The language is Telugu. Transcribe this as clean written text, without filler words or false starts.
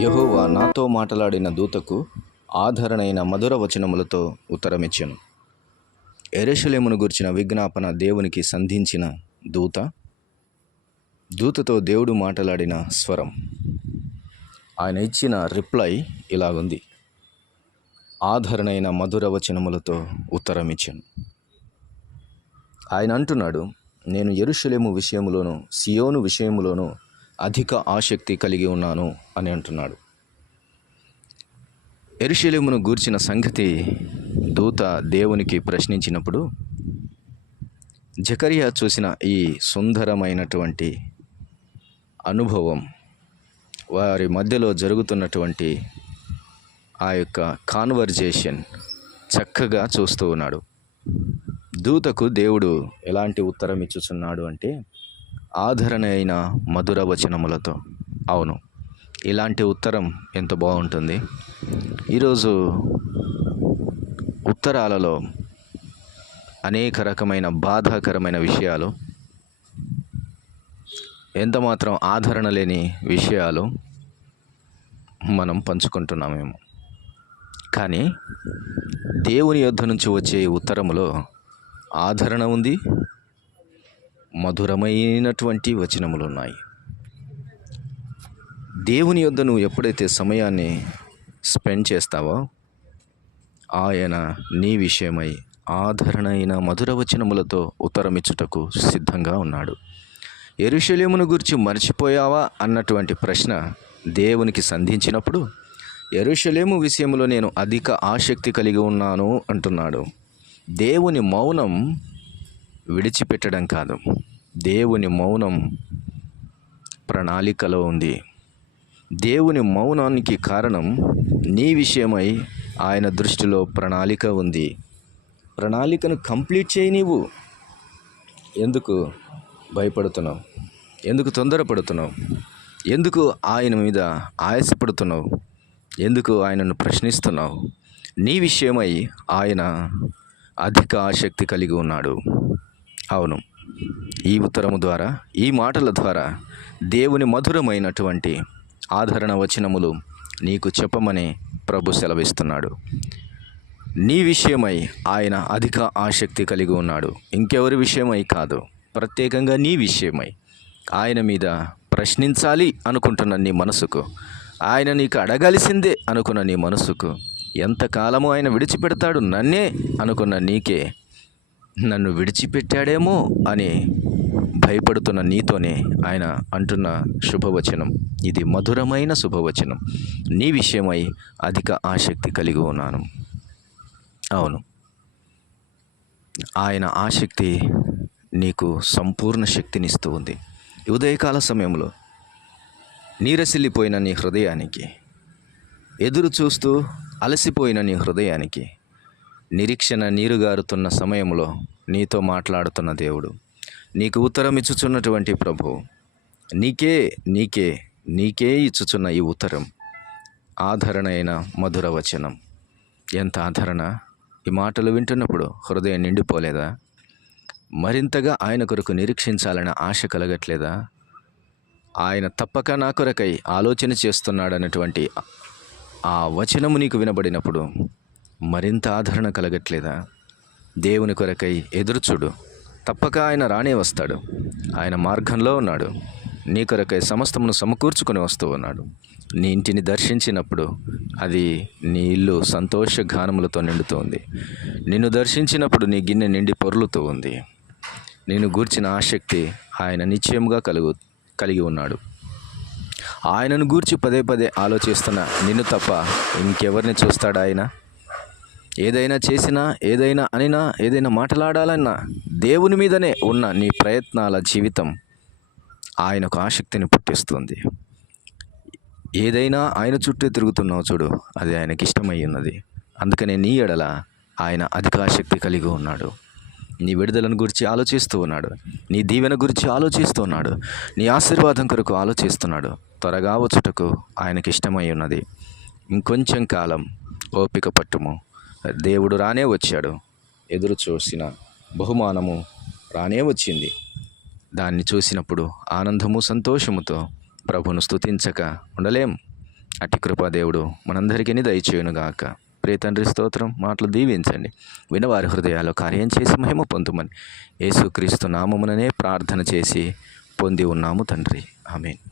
యెహోవా నాతో మాట్లాడిన దూతకు ఆదరణైన మధుర వచనములతో ఉత్తరమిచ్చెను. యెరూషలేమును గూర్చిన విజ్ఞాపన దేవునికి సంధించిన దూతతో దేవుడు మాట్లాడిన స్వరం. ఆయన ఇచ్చిన రిప్లై ఇలాగుంది: ఆదరణైన మధుర వచనములతో ఉత్తరమిచ్చెను. ఆయన అంటున్నాడు, నేను యెరూషలేము విషయములోను సియోను విషయములోను అధిక ఆసక్తి కలిగి ఉన్నాను అని అంటున్నాడు. యెరూషలేమును గూర్చిన సంగతి దూత దేవునికి ప్రశ్నించినప్పుడు జకరియా చూసిన ఈ సుందరమైనటువంటి అనుభవం, వారి మధ్యలో జరుగుతున్నటువంటి ఆ యొక్క కాన్వర్జేషన్ చక్కగా చూస్తూ ఉన్నాడు. దూతకు దేవుడు ఎలాంటి ఉత్తరం ఇచ్చుచున్నాడు అంటే, ఆదరణ అయిన మధుర వచనములతో. అవును, ఇలాంటి ఉత్తరం ఎంత బాగుంటుంది. ఈరోజు ఉత్తరాలలో అనేక రకమైన బాధాకరమైన విషయాలు, ఎంతమాత్రం ఆదరణ లేని విషయాలు మనం పంచుకుంటున్నామేమో. కానీ దేవుని యొద్ద నుంచి వచ్చే ఉత్తరములో ఆదరణ ఉంది, మధురమైనటువంటి వచనములు ఉన్నాయి. దేవుని యొద్ద నువ్వు ఎప్పుడైతే సమయాన్ని స్పెండ్ చేస్తావో, ఆయన నీ విషయమై ఆదరణ అయిన మధుర వచనములతో ఉత్తరమిచ్చుటకు సిద్ధంగా ఉన్నాడు. యెరూషలేమును గురించి మర్చిపోయావా అన్నటువంటి ప్రశ్న దేవునికి సంధించినప్పుడు, యెరూషలేము విషయంలో నేను అధిక ఆసక్తి కలిగి ఉన్నాను అంటున్నాడు. దేవుని మౌనం విడిచిపెట్టడం కాదు, దేవుని మౌనం ప్రణాళికలో ఉంది. దేవుని మౌనానికి కారణం నీ విషయమై ఆయన దృష్టిలో ప్రణాళిక ఉంది. ప్రణాళికను కంప్లీట్ చేయి. నీవు ఎందుకు భయపడుతున్నావు? ఎందుకు తొందరపడుతున్నావు? ఎందుకు ఆయన మీద ఆయాసపడుతున్నావు? ఎందుకు ఆయనను ప్రశ్నిస్తున్నావు? నీ విషయమై ఆయన అధిక ఆసక్తి కలిగి ఉన్నాడు. అవును, ఈ ఉత్తరము ద్వారా, ఈ మాటల ద్వారా దేవుని మధురమైనటువంటి ఆదరణ వచనములు నీకు చెప్పమని ప్రభు సెలవిస్తున్నాడు. నీ విషయమై ఆయన అధిక ఆసక్తి కలిగి ఉన్నాడు. ఇంకెవరి విషయమై కాదు, ప్రత్యేకంగా నీ విషయమై. ఆయన మీద ప్రశ్నించాలి అనుకుంటున్న నీ మనసుకు, ఆయన నీకు అడగాల్సిందే అనుకున్న నీ మనసుకు, ఎంతకాలము ఆయన విడిచిపెడతాడు నన్నే అనుకున్న నీకే, నన్ను విడిచిపెట్టాడేమో అని భయపడుతున్న నీతోనే ఆయన అంటున్న శుభవచనం ఇది. మధురమైన శుభవచనం. నీ విషయమై అధిక ఆసక్తి కలిగి ఉన్నాను. అవును, ఆయన ఆసక్తి నీకు సంపూర్ణ శక్తినిస్తూ ఉంది. ఉదయకాల సమయంలో నీరసిల్లిపోయిన నీ హృదయానికి, ఎదురు చూస్తూ అలసిపోయిన నీ హృదయానికి, నిరీక్షణ నీరుగారుతున్న సమయంలో నీతో మాట్లాడుతున్న దేవుడు, నీకు ఉత్తరం ఇచ్చుచున్నటువంటి ప్రభు, నీకే ఇచ్చుచున్న ఈ ఉత్తరం ఆదరణ అయిన మధుర వచనం. ఎంత ఆదరణ! ఈ మాటలు వింటున్నప్పుడు హృదయం నిండిపోలేదా? మరింతగా ఆయన కొరకు నిరీక్షించాలన్న ఆశ కలగట్లేదా? ఆయన తప్పక నా కొరకై ఆలోచన చేస్తున్నాడన్నటువంటి ఆ వచనము నీకు వినబడినప్పుడు మరింత ఆదరణ కలగట్లేదా? దేవుని కొరకై ఎదురుచూడు, తప్పక ఆయన రానే వస్తాడు. ఆయన మార్గంలో ఉన్నాడు. నీ కొరకై సమస్తమును సమకూర్చుకొని వస్తూ ఉన్నాడు. నీ ఇంటిని దర్శించినప్పుడు అది నీ ఇల్లు సంతోష గానములతో నిండుతూ ఉంది. నిన్ను దర్శించినప్పుడు నీ గిన్నె నిండి పొర్లుతూ ఉంది. నిన్ను గూర్చిన ఆసక్తి ఆయన నిశ్చయముగా కలిగి ఉన్నాడు. ఆయనను గూర్చి పదే పదే ఆలోచిస్తున్న నిన్ను తప్ప ఇంకెవరిని చూస్తాడా ఆయన? ఏదైనా చేసినా, ఏదైనా అనినా, ఏదైనా మాట్లాడాలన్నా దేవుని మీదనే ఉన్న నీ ప్రయత్నాల జీవితం ఆయనకు ఆసక్తిని పుట్టిస్తుంది. ఏదైనా ఆయన చుట్టూ తిరుగుతున్నావు చూడు, అది ఆయనకి ఇష్టమై ఉన్నది. అందుకనే నీ ఎడల ఆయన అధిక ఆసక్తి కలిగి ఉన్నాడు. నీ విడుదలను గురించి ఆలోచిస్తూ ఉన్నాడు. నీ దీవెన గురించి ఆలోచిస్తూ ఉన్నాడు. నీ ఆశీర్వాదం కొరకు ఆలోచిస్తున్నాడు. త్వరగా వచ్చుటకు ఆయనకి ఇష్టమై ఉన్నది. ఇంకొంచెం కాలం ఓపిక పట్టుము. దేవుడు రానే వచ్చాడు. ఎదురు చూసిన బహుమానము రానే వచ్చింది. దాన్ని చూసినప్పుడు ఆనందము సంతోషముతో ప్రభును స్తుతించక ఉండలేం. అట్టి కృపాదేవుడు మనందరికీ దయచేయునుగాక. ప్రియ తండ్రి స్తోత్రం. మాటలు దీవించండి. వినవారి హృదయాల్లో కార్యం చేసి మహిమ పొందుమని యేసుక్రీస్తు నామముననే ప్రార్థన చేసి పొంది ఉన్నాము తండ్రి. ఆమేన్.